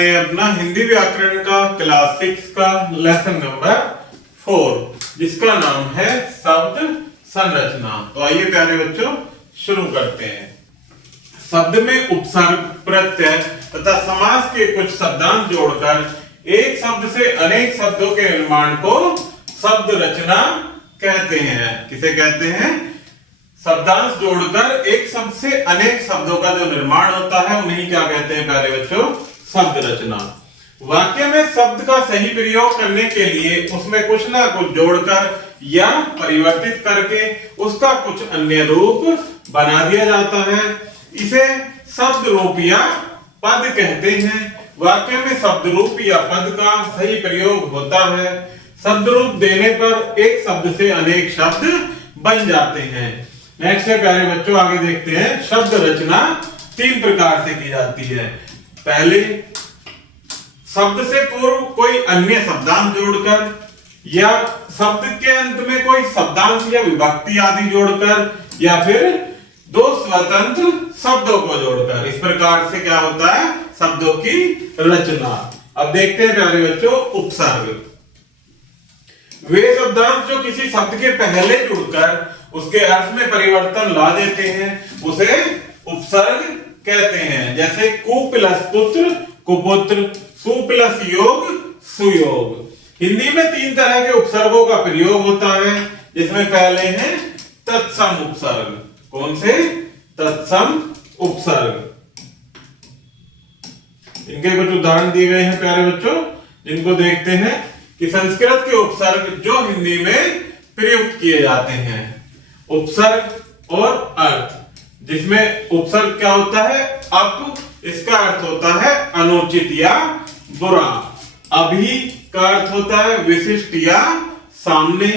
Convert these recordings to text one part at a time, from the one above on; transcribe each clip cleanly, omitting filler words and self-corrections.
हैं अपना हिंदी व्याकरण का क्लास 6 का लेसन नंबर 4 जिसका नाम है शब्द संरचना। तो आइए प्यारे बच्चों शुरू करते हैं। शब्द में उपसर्ग, प्रत्यय तथा समास के कुछ शब्दांश जोड़कर एक शब्द से अनेक शब्दों के निर्माण को शब्द रचना कहते हैं। किसे कहते हैं? शब्दांश जोड़कर एक शब्द से अनेक शब्दों का जो निर्माण होता है उन्हें क्या कहते हैं प्यारे बच्चों? शब्द रचना। वाक्य में शब्द का सही प्रयोग करने के लिए उसमें कुछ ना कुछ जोड़कर या परिवर्तित करके उसका कुछ अन्य रूप बना दिया जाता है। इसे शब्द रूप या पद कहते हैं। वाक्य में शब्द रूप या पद का सही प्रयोग होता है। शब्द रूप देने पर एक शब्द से अनेक शब्द बन जाते हैं। नेक्स्ट है प्यारे बच्चों, आगे देखते हैं। शब्द रचना 3 प्रकार से की जाती है। पहले, शब्द से पूर्व कोई अन्य शब्दांश जोड़कर या शब्द के अंत में कोई शब्दांश या विभक्ति आदि जोड़कर या फिर 2 स्वतंत्र शब्दों को जोड़कर। इस प्रकार से क्या होता है? शब्दों की रचना। अब देखते हैं प्यारे बच्चों उपसर्ग। वे शब्दांश जो किसी शब्द के पहले जुड़कर उसके अर्थ में परिवर्तन ला देते हैं उसे उपसर्ग कहते हैं। जैसे कु प्लस पुत्र कुपुत्र, सु प्लस योग सुयोग। हिंदी में 3 तरह के उपसर्गों का प्रयोग होता है, जिसमें पहले है तत्सम उपसर्ग। कौन से? तत्सम उपसर्ग। इनके कुछ उदाहरण दिए गए हैं प्यारे बच्चों, जिनको देखते हैं कि संस्कृत के उपसर्ग जो हिंदी में प्रयुक्त किए जाते हैं। उपसर्ग और अर्थ, जिसमें उपसर्ग क्या होता है? अप, इसका अर्थ होता है अनुचित या बुरा। अभी का अर्थ होता है विशिष्ट या सामने।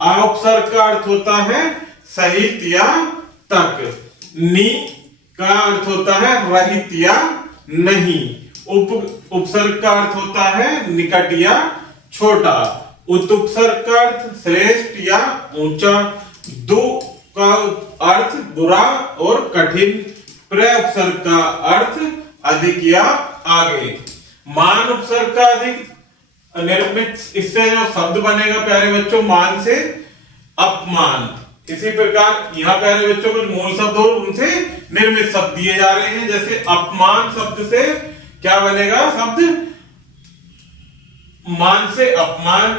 आ उपसर्ग का अर्थ होता है सहित या तक। नी का अर्थ होता है रहित या नहीं। उपसर्ग का अर्थ होता है निकट या छोटा। उत्उपसर्ग का अर्थ श्रेष्ठ या ऊंचा। दो का अर्थ बुरा और कठिन। प्रउपसर्ग का अर्थ अधिक या आगे। मान उपसर्ग का अधिक निर्मित, इससे जो शब्द बनेगा प्यारे बच्चों मान से अपमान। इसी प्रकार यहाँ प्यारे बच्चों कुछ मूल शब्द और उनसे निर्मित शब्द दिए जा रहे हैं। जैसे अपमान शब्द से क्या बनेगा शब्द? मान से अपमान,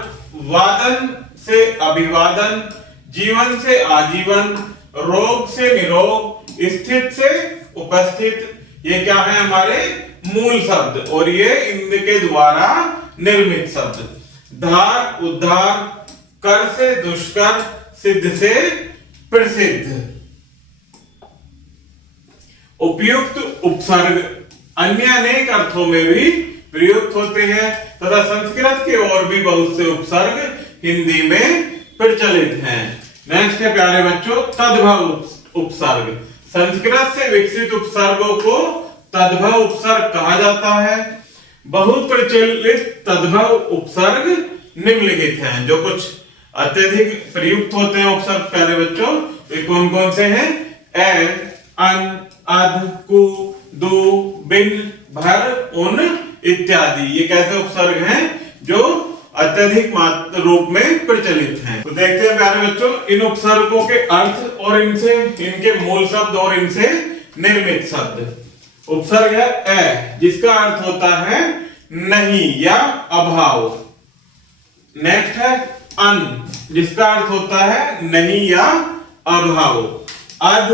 वादन से अभिवादन, जीवन से आजीवन, रोग से निरोग, स्थित से उपस्थित। ये क्या है? हमारे मूल शब्द और ये इनके द्वारा निर्मित शब्द। धार उद्धार, कर से दुष्कर, सिद्ध से प्रसिद्ध। उपयुक्त उपसर्ग अन्य अनेक अर्थों में भी प्रयुक्त होते हैं तथा संस्कृत के और भी बहुत से उपसर्ग हिंदी में प्रचलित हैं। नेक्स्ट है प्यारे बच्चों तद्भव उपसर्ग। संस्कृत से विकसित उपसर्गों को तद्भव उपसर्ग कहा जाता है। बहुत प्रचलित तद्भव उपसर्ग निम्नलिखित हैं। जो कुछ अत्यधिक प्रयुक्त होते हैं उपसर्ग प्यारे बच्चों, वे कौन कौन से हैं? ए, अन, अध, कु, दु, बिन, भर, उन इत्यादि। ये कैसे उपसर्ग हैं जो अत्यधिक रूप में प्रचलित हैं। तो देखते हैं प्यारे बच्चों इन उपसर्गों के अर्थ और इनसे इनके मूल शब्द और इनसे निर्मित शब्द। उपसर्ग है ए, जिसका अर्थ होता है नहीं या अभाव। नेक्स्ट है अन, जिसका अर्थ होता है नहीं या अभाव। अध,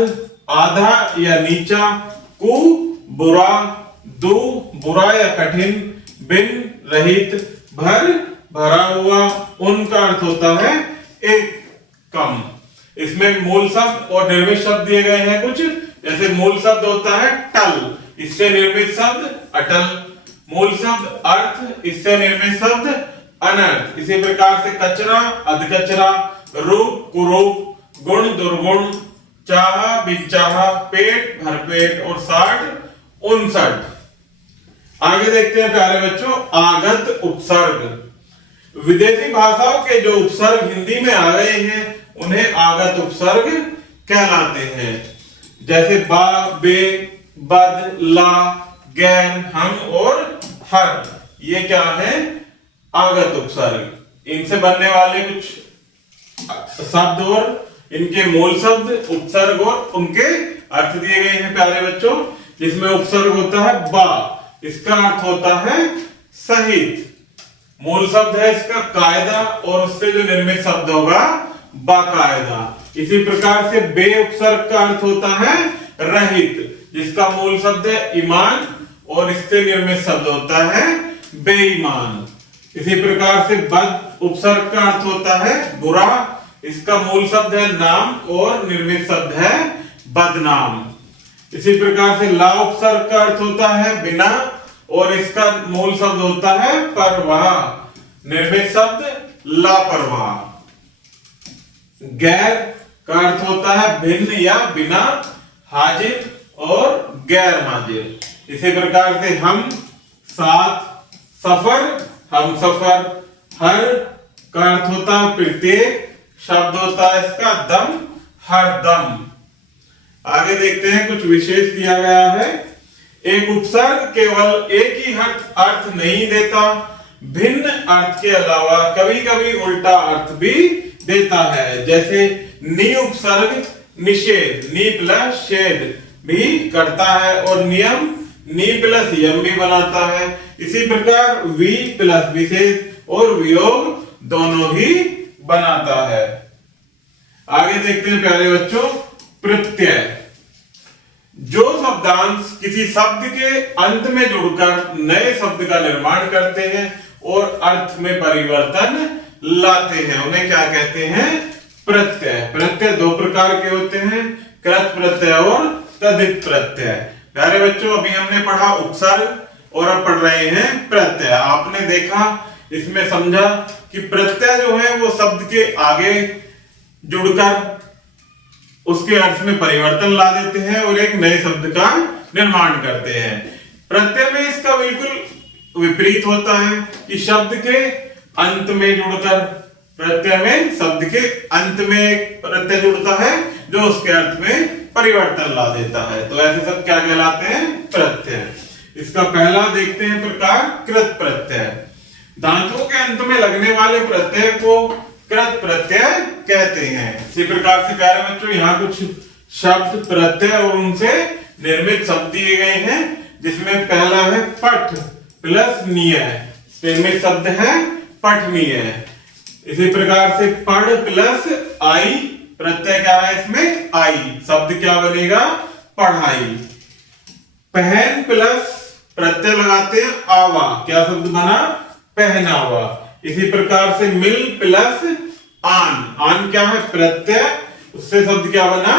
आधा या नीचा। कु, बुरा। दु, बुरा या कठिन। बिन, रहित। भर, भरा हुआ। उनका अर्थ होता है एक, कम। इसमें मूल शब्द और निर्मित शब्द दिए गए हैं कुछ। जैसे मूल शब्द होता है टल, इससे निर्मित शब्द अटल। मूल शब्द अर्थ, इससे निर्मित शब्द अनर्थ। इसी प्रकार से कचरा, अधकचरा। रूप, कुरूप। गुण, दुर्गुण। चाहा, बिनचाहा। पेट, भरपेट। और 60, 59। आगे देखते हैं प्यारे बच्चों आगत उपसर्ग। विदेशी भाषाओं के जो उपसर्ग हिंदी में आ गए हैं उन्हें आगत उपसर्ग कहलाते हैं। जैसे बा, बे, बद, ला, गैर, हम और हर, ये क्या है? आगत उपसर्ग। इनसे बनने वाले कुछ शब्द और इनके मूल शब्द, उपसर्ग और उनके अर्थ दिए गए हैं प्यारे बच्चों। जिसमें उपसर्ग होता है बा, इसका अर्थ होता है सहित। मूल शब्द है इसका कायदा, और उससे जो निर्मित शब्द होगा बाकायदा। इसी प्रकार से बे उपसर्ग का अर्थ होता है रहित, जिसका मूल शब्द है ईमान, और इससे निर्मित शब्द होता है बेईमान। इसी प्रकार से बद उपसर्ग का अर्थ होता है बुरा, इसका मूल शब्द है नाम और निर्मित शब्द है बदनाम। इसी प्रकार से ला उपसर्ग का अर्थ होता है बिना, और इसका मूल शब्द होता है परवाह, निर्मित शब्द लापरवाह। गैर का अर्थ होता है भिन्न या बिना, हाजिर और गैर हाजिर। इसी प्रकार से हम, साथ, सफर, हम सफर। हर का अर्थ होता है प्रत्येक, शब्द होता है इसका दम, हर दम। आगे देखते हैं, कुछ विशेष दिया गया है। एक उपसर्ग केवल एक ही अर्थ नहीं देता, भिन्न अर्थ के अलावा कभी कभी उल्टा अर्थ भी देता है। जैसे नी उपसर्ग निषेध, नी प्लस शेद भी करता है, और नियम नी प्लस यम भी बनाता है। इसी प्रकार वी प्लस विशेष और वियोग दोनों ही बनाता है। आगे देखते हैं प्यारे बच्चों, प्रत्यय। जो शब्दांश किसी शब्द के अंत में जुड़कर नए शब्द का निर्माण करते हैं और अर्थ में परिवर्तन लाते हैं, उन्हें क्या कहते हैं? प्रत्यय। प्रत्यय दो प्रकार के होते हैं, कृत प्रत्यय और तद्धित प्रत्यय। प्यारे बच्चों, अभी हमने पढ़ा उपसर्ग और अब पढ़ रहे हैं प्रत्यय। आपने देखा, इसमें समझा कि प्रत्यय जो है वो शब्द के आगे जुड़कर उसके अर्थ में परिवर्तन ला देते हैं और एक नए शब्द का निर्माण करते हैं। प्रत्यय में इसका बिल्कुल विपरीत होता है कि शब्द के अंत में जुड़कर, प्रत्यय में शब्द के अंत में एक प्रत्यय जुड़ता है जो उसके अर्थ में परिवर्तन ला देता है। तो ऐसे सब क्या कहलाते हैं? प्रत्यय। इसका पहला देखते हैं प्रकार, कृत प्रत्यय। दांतों के अंत में लगने वाले प्रत्यय को कृत प्रत्यय कहते हैं। इसी प्रकार से प्यारे बच्चों, यहाँ कुछ शब्द प्रत्यय और उनसे निर्मित शब्द दिए गए हैं, जिसमें पहला है पठ प्लस निय, निर्मित शब्द है पठनीय। इसी प्रकार से पढ़ प्लस आई, प्रत्यय क्या है इसमें? आई, शब्द क्या बनेगा? पढ़ाई। पहन प्लस प्रत्यय लगाते हैं आवा, क्या शब्द बना? पहनावा। इसी प्रकार से मिल प्लस आन, आन क्या है? प्रत्यय, उससे शब्द क्या बना?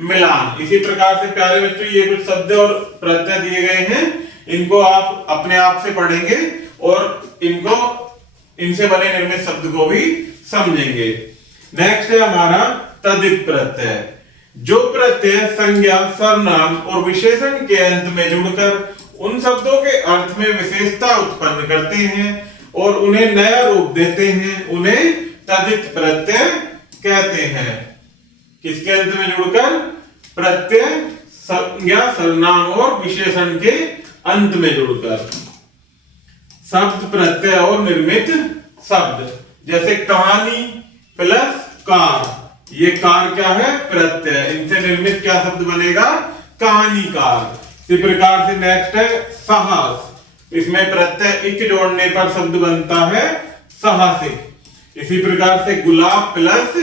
मिलान। इसी प्रकार से प्यारे बच्चों, ये कुछ शब्द और प्रत्यय दिए गए हैं, इनको आप अपने आप से पढ़ेंगे और इनसे बने निर्मित शब्द को भी समझेंगे। नेक्स्ट है हमारा तद्धित प्रत्यय। जो प्रत्यय संज्ञा, सर्वनाम और विशेषण के अंत में जुड़कर उन शब्दों के अर्थ में विशेषता उत्पन्न करते हैं और उन्हें नया रूप देते हैं, उन्हें तद्धित प्रत्यय कहते हैं। किसके अंत में जुड़कर? प्रत्यय, संज्ञा, सर्वनाम और विशेषण के अंत में जुड़कर। शब्द, प्रत्यय और निर्मित शब्द, जैसे कहानी प्लस कार, ये कार क्या है? प्रत्यय, इनसे निर्मित क्या शब्द बनेगा? कहानीकार। इसी प्रकार से नेक्स्ट है साहस, इसमें प्रत्यय इक जोड़ने पर शब्द बनता है साहसिक। इसी प्रकार से गुलाब प्लस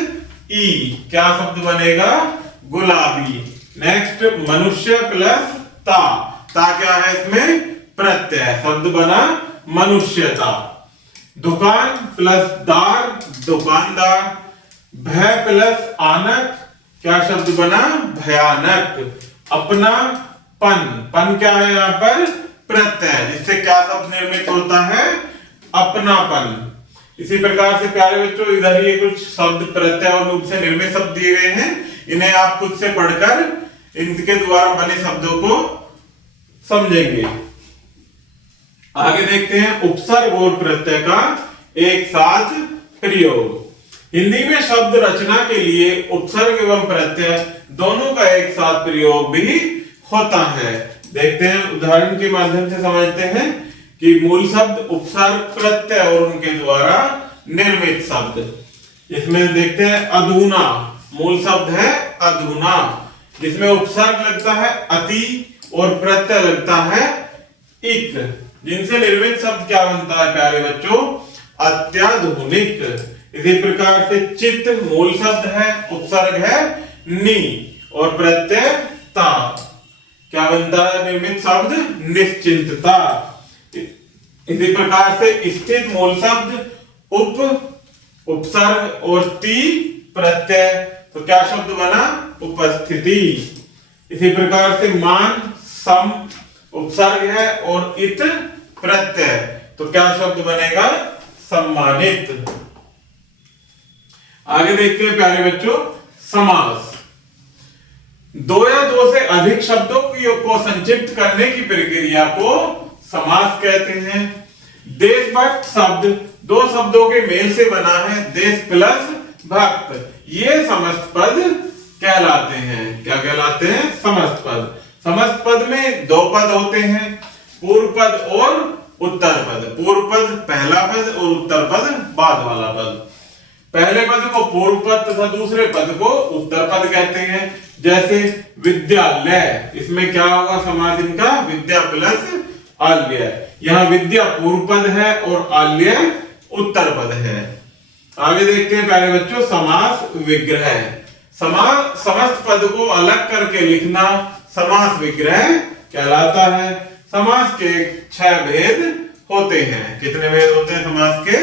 ई, क्या शब्द बनेगा? गुलाबी। नेक्स्ट मनुष्य प्लस ता, ता क्या है इसमें? प्रत्यय, शब्द बना मनुष्यता। दुकान प्लस दार, दुकानदार। भय प्लस आनक, क्या शब्द बना? भयानक। अपना पन, पन क्या है यहाँ पर? प्रत्यय, जिससे क्या शब्द निर्मित होता है? अपनापन। इसी प्रकार से प्यारे बच्चों, इधर ये कुछ शब्द प्रत्यय और रूप से निर्मित शब्द दिए गए हैं, इन्हें आप खुद से पढ़कर इनके द्वारा बने शब्दों को समझेंगे। आगे देखते हैं उपसर्ग और प्रत्यय का एक साथ प्रयोग। हिंदी में शब्द रचना के लिए उपसर्ग एवं प्रत्यय दोनों का एक साथ प्रयोग भी होता है। देखते हैं, उदाहरण के माध्यम से समझते हैं। कि मूल शब्द, उपसर्ग, प्रत्यय और उनके द्वारा निर्मित शब्द। इसमें देखते हैं अधुना, मूल शब्द है अधुना, जिसमें उपसर्ग लगता है अति और प्रत्यय लगता है इक, जिनसे निर्मित शब्द क्या बनता है प्यारे बच्चों, अत्याधुनिक। इसी प्रकार से चित्त मूल शब्द है, उपसर्ग है नी और प्रत्यय ता, क्या बनता है निर्मित शब्द, निश्चिंतता। इसी प्रकार से स्थित मूल शब्द उप, उपसर्ग और ती प्रत्यय, तो क्या शब्द बना, उपस्थिति। इसी प्रकार से मान सम उपसर्ग है और इत प्रत्यय, तो क्या शब्द बनेगा, सम्मानित। आगे देखते हैं प्यारे बच्चों समास। दो या दो से अधिक शब्दों को संक्षिप्त करने की प्रक्रिया को समास कहते हैं। देशभक्त शब्द दो शब्दों के मेल से बना है, देश प्लस भक्त, ये समस्त पद कहलाते हैं। क्या कहलाते हैं, समस्त पद। समस्त पद में दो पद होते हैं, पूर्व पद और उत्तर पद। पूर्व पद पहला पद और उत्तर पद बाद वाला पद। पहले पद को पूर्व पद तथा दूसरे पद को उत्तर पद कहते हैं। जैसे विद्यालय, इसमें क्या होगा समास इनका, विद्या प्लस आल्य। यहाँ विद्या पूर्व पद है और आल्य उत्तर पद है। आगे देखते हैं प्यारे बच्चों समास विग्रह। समस्त पद को अलग करके लिखना समास विग्रह कहलाता है। समास के 6 भेद होते हैं। कितने भेद होते हैं समास के,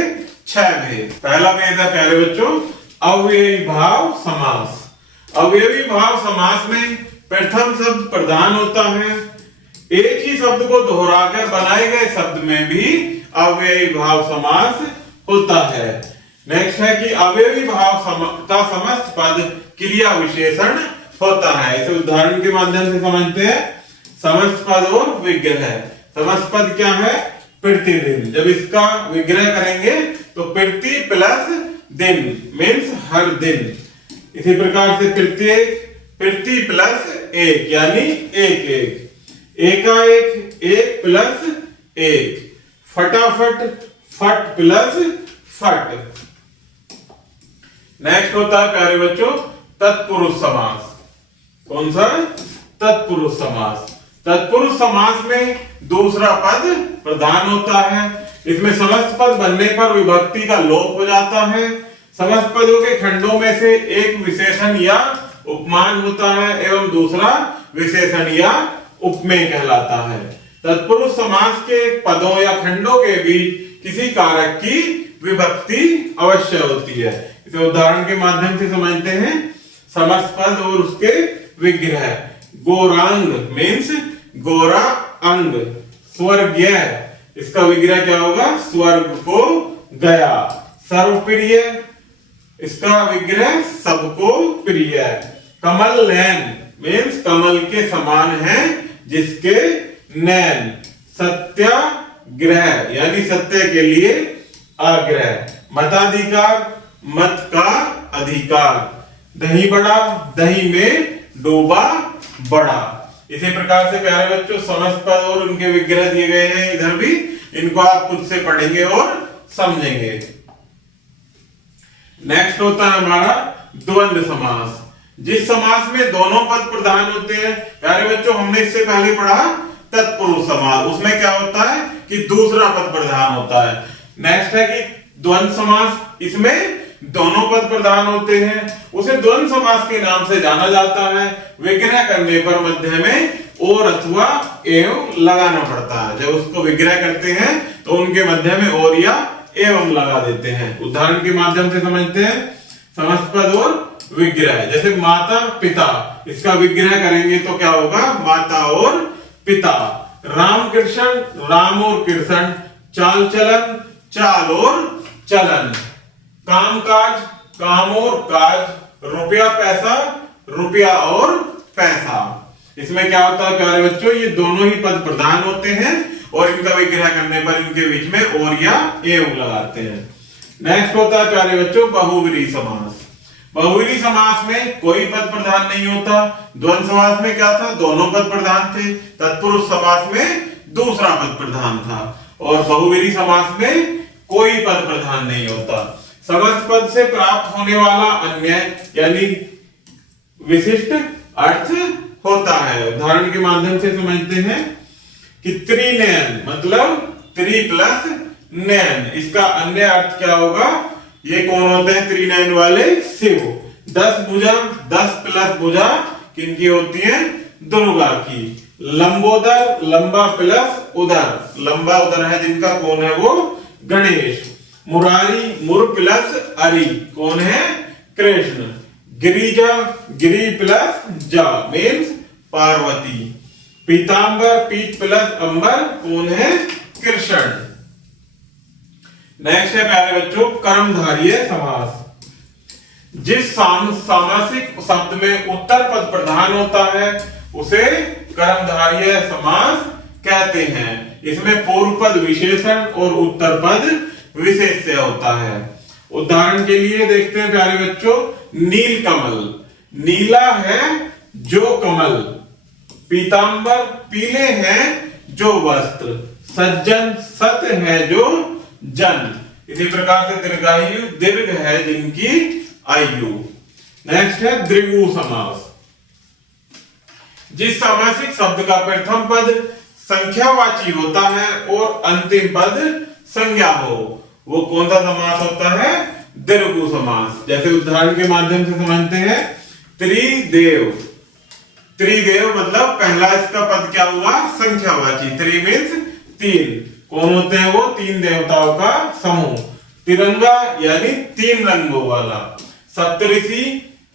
6 भेद। पहला भेद है प्यारे बच्चों अव्ययी भाव समास। अव्ययी भाव समास में प्रथम शब्द प्रधान होता है। एक ही शब्द को दोहराकर बनाए गए शब्द में भी अव्ययी भाव समास होता है। नेक्स्ट है कि अव्ययी भाव का समस्त पद क्रिया विशेषण होता है। इसे उदाहरण के माध्यम से समझते हैं। समस्त पद और विग्रह। समस्त पद क्या है, प्रतिदिन। जब इसका विग्रह करेंगे तो प्रति प्लस दिन मीन्स हर दिन। इसी प्रकार से प्रत्येक, प्रति प्लस एक यानी एक एक। एकाएक, एक प्लस एक। फटाफट, फट प्लस फट। नेक्स्ट होता है प्यारे बच्चों तत्पुरुष समास। कौन सा, तत्पुरुष समास। तत्पुरुष समास में दूसरा पद प्रधान होता है। इसमें समस्त पद बनने पर विभक्ति का लोप हो जाता है। समस्त पदों के खंडों में से एक विशेषण या उपमान होता है एवं दूसरा विशेषण या उपमेय कहलाता है। तत्पुरुष समास के पदों या खंडों के बीच किसी कारक की विभक्ति अवश्य होती है। इसे उदाहरण के माध्यम से समझते हैं। समस्त पद और उसके विग्रह। गोरांग मीन्स गोरा अंग। स्वर्गीय, इसका विग्रह क्या होगा, स्वर्ग को गया। सर्वप्रिय, इसका विग्रह सबको प्रिय। कमल नैन मीन्स कमल के समान है जिसके नैन। सत्याग्रह यानी सत्य के लिए आग्रह। मताधिकार, मत का अधिकार। दही बड़ा, दही में डूबा बड़ा। इसी प्रकार से प्यारे बच्चों समस्त पद और उनके विग्रह दिए गए हैं इधर भी। इनको आप खुद से पढ़ेंगे और समझेंगे। नेक्स्ट होता है हमारा द्वंद्व समास। जिस समास में दोनों पद प्रधान होते हैं, प्यारे बच्चों हमने इससे पहले पढ़ा तत्पुरुष समास। उसमें क्या होता है कि दूसरा पद प्रधान होता है। नेक्स्ट है कि द्वंद्व समास, इसमें दोनों पद प्रधान होते हैं। उसे द्वंद्व समास के नाम से जाना जाता है। विग्रह करने पर मध्य में और अथवा एवं लगाना पड़ता है। जब उसको विग्रह करते हैं तो उनके मध्य में और या एवं लगा देते हैं। उदाहरण के माध्यम से समझते हैं। समस्त पद और विग्रह, जैसे माता पिता, इसका विग्रह करेंगे तो क्या होगा, माता और पिता। राम कृष्ण, राम और कृष्ण। चाल चलन, चाल और चलन। काम काज, काम और काज। रुपया पैसा, रुपया और पैसा। इसमें क्या होता है प्यारे बच्चों, ये दोनों ही पद प्रधान होते हैं और इनका विग्रह करने पर इनके बीच में और या एवं लगाते हैं। नेक्स्ट होता है प्यारे बच्चों बहुव्रीहि समास। बहुव्रीहि समास में कोई पद प्रधान नहीं होता। द्वंद्व समास में क्या था, दोनों पद प्रधान थे। तत्पुरुष समास में दूसरा पद प्रधान था। और बहुव्रीहि समास में कोई पद प्रधान नहीं होता। समस्त पद से प्राप्त होने वाला अन्य यानी विशिष्ट अर्थ होता है। उदाहरण के माध्यम से समझते हैं कि त्रिनयन मतलब त्रि प्लस नयन, इसका अन्य अर्थ क्या होगा? ये कौन होते हैं त्रिनयन वाले? शिव। 10 भुजा, 10 प्लस भुजा किनकी होती है? दुर्गा की। लंबोदर, लंबा प्लस उदर, लंबा उदर है जिनका, कौन है वो? गणेश। मुरारी, मुर प्लस अरि, कौन है? कृष्ण। गिरिजा, गिरि प्लस जा मीन्स पार्वती। पीतांबर, पीत प्लस अंबर, कौन है? कृष्ण। नेक्स्ट है प्यारे बच्चों कर्मधारय समास। जिस सामासिक शब्द में उत्तर पद प्रधान होता है उसे कर्मधारय समास कहते हैं। इसमें पूर्व पद विशेषण और उत्तर पद विशेष्य होता है। उदाहरण के लिए देखते हैं प्यारे बच्चों, नील कमल, नीला है जो कमल। पीतांबर, पीले हैं जो वस्त्र। सज्जन, सत है जो जन। इसी प्रकार से दीर्घायु, दीर्घ है जिनकी आयु। नेक्स्ट है द्विगु समास। जिस सामासिक शब्द का प्रथम पद संख्यावाची होता है और अंतिम पद संज्ञा हो, वो कौन सा समास होता है? द्विगु समास। जैसे उदाहरण के माध्यम से समझते हैं, त्रिदेव। त्रिदेव मतलब पहला इसका पद क्या हुआ? संख्यावाची। त्रि मीन्स 3, कौन होते हैं वो? 3 देवताओं का समूह। तिरंगा यानी 3 रंगों वाला। सप्तऋषि,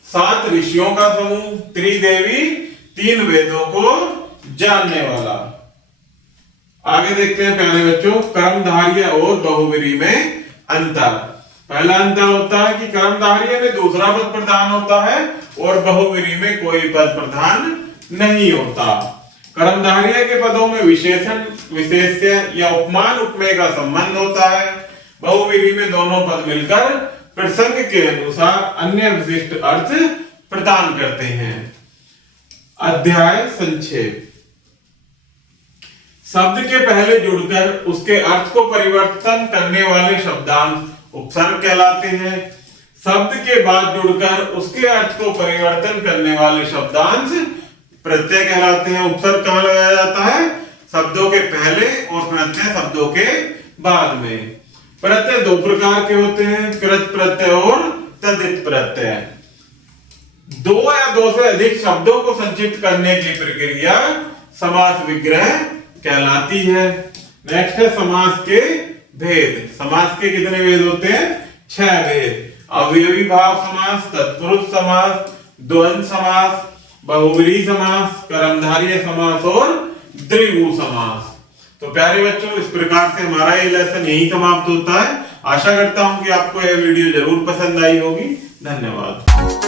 7 ऋषियों का समूह। त्रिदेवी, 3 वेदों को जानने वाला। आगे देखते हैं प्यारे बच्चों कर्मधारय और बहुव्रीहि में अंतर। पहला अंतर होता है कि कर्मधारय में दूसरा पद प्रधान होता है और बहुव्रीहि में कोई पद प्रधान नहीं होता। कर्मधारय के पदों में विशेषण, विशेष्य या उपमान, उपमेय का संबंध होता है। बहुव्रीहि में दोनों पद मिलकर प्रसंग के अनुसार अन्य विशिष्ट अर्थ प्रदान करते हैं। अध्याय संक्षेप। शब्द के पहले जुड़कर उसके अर्थ को परिवर्तन करने वाले शब्दांश उपसर्ग कहलाते हैं। शब्द के बाद जुड़कर उसके अर्थ को परिवर्तन करने वाले शब्दांश प्रत्यय कहलाते हैं। उपसर्ग कहाँ लगाया जाता है? शब्दों के पहले, और प्रत्यय शब्दों के बाद में। प्रत्यय 2 प्रकार के होते हैं, कृत प्रत्यय और तदित प्रत्यय। 2 या 2 से अधिक शब्दों को संक्षिप्त करने की प्रक्रिया समास विग्रह कहलाती है। नेक्स्ट है समास के भेद। समास के कितने भेद होते हैं? 6 भेद। अवयवी भाव समास, तत्पुरुष समास, द्वंद्व समास, बहुव्रीहि समास, कर्मधारय समास और द्विगु समास। तो प्यारे बच्चों इस प्रकार से हमारा ये लेसन यही समाप्त होता है। आशा करता हूं कि आपको यह वीडियो जरूर पसंद आई होगी। धन्यवाद।